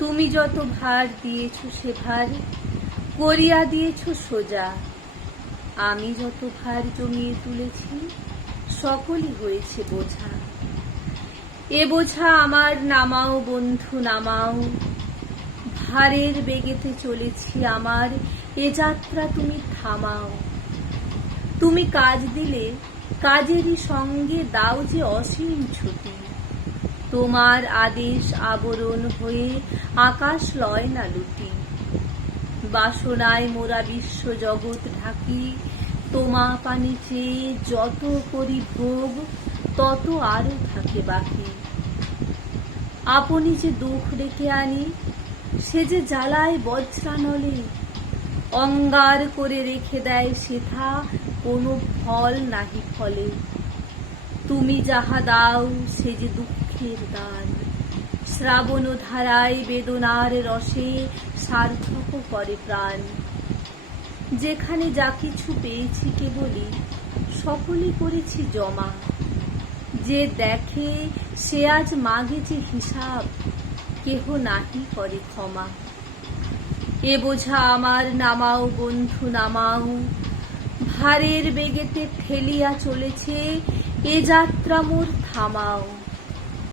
তুমি যত ভার দিয়েছ সে ভার করিয়া দিয়েছ সোজা। আমি যত ভার জমিয়ে তুলেছি সকলই হয়েছে বোঝা। এ বোঝা আমার নামাও বন্ধু নামাও, ভারের বেগেতে চলেছি আমার এ যাত্রা তুমি থামাও। তুমি কাজ দিলে কাজেরই সঙ্গে দাও যে অসীম ছুটি, তোমার আদেশ আবরণ হয়ে আকাশ লয় না লুটি। বাসনায় মোরা বিশ্ব জগৎ ঢাকি, তোমা পানে চেয়ে যত করি ভোগ তত আরো থাকে বাকি। আপনি যে দুঃখ ডেকে আনি সে যে জ্বালায় বজ্রানলে, অঙ্গার করে রেখে দেয় সেথা কোনো ফল নাহি ফলে। তুমি যাহা দাও সে যে দুঃখের দান, শ্রাবণ ধারায় বেদনার রসে সার্থক করে প্রাণ। যেখানে যা কিছু পেয়েছি কেবলই সকলই করেছি জমা, যে দেখে সে আজ মাগে যে হিসাব কেহ নাহি করে ক্ষমা। এ বোঝা আমার নামাও বন্ধু নামাও, ভারের বেগেতে ঠেলিয়া চলেছে এ যাত্রা মোর থামাও।